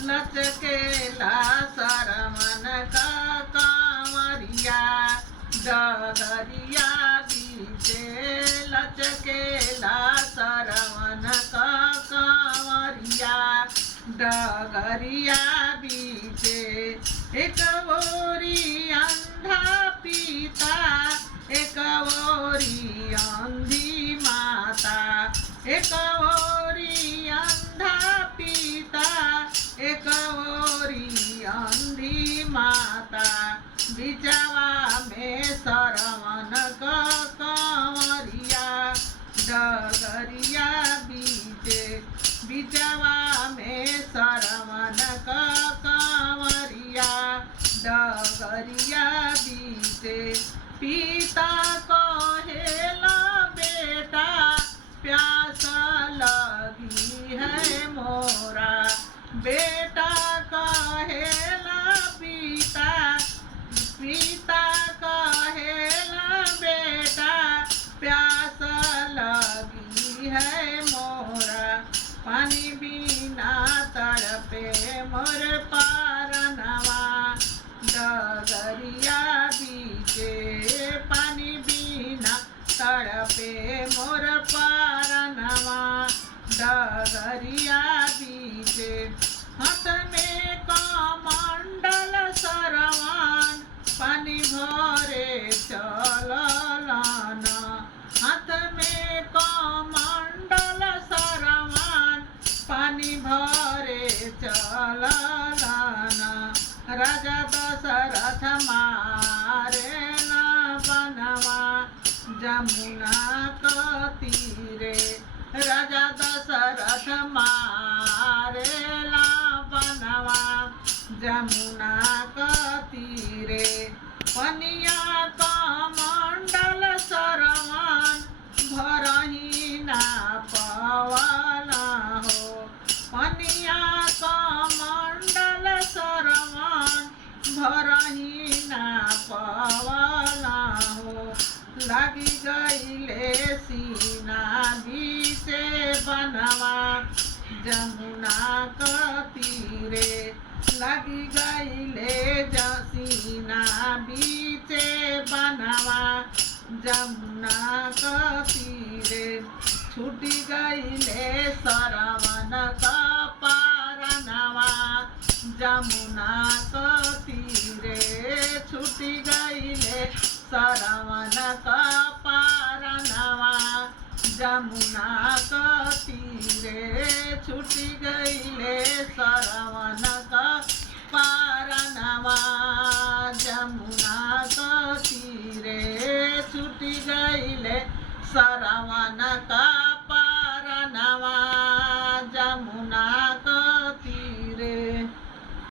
लचकेला सरमन का कांवरिया डगरिया बीचे लचकेला सरमन का कांवरिया डगरिया बीचे एक ओरी अंधा पीता एक ओरी अंधी माता एक ओरी अंधा पीता एक ओरी अंधी माता बिचवा में सरमन का कांवरिया डगरिया बीचे बिचवा में सरमन का कांवरिया डगरिया बीचे पिता कहेला बेटा प्यास लगी है मोरा बेटा कहेला पिता पिता कहेला बेटा प्यास लगी है मोरा पानी बिना तड़पे मोर पारनवा डगरिया बीचे पानी बिना तड़पे मोर पारनवा डगरिया बीचे हाथ में कमंडल सरवान पानी भरे चललन हाथ में कमंडल सरवान पानी भरे चललन राजा दशरथ मारे न बनवा जमुना का तीरे राजा दशरथ मारे ला बनवा जमुना का तीरे पनिया का मंडल सरवान भरही ना पवना हो पनिया का मंडल सरवान भरही ना पवना हो लगी गईले सीना बीचे बनवा जमुना का तीरे लगी गईले सीना बीचे बनवा जमुना का तीरे छूटी गईले सरवन का पारनवा जमुना का तीरे छूटी गईले सरवन का पारनवा जमुना का तीरे छूटी गईले सरवन का पारनवा जमुना का तीरे छूटी गईले सरवन का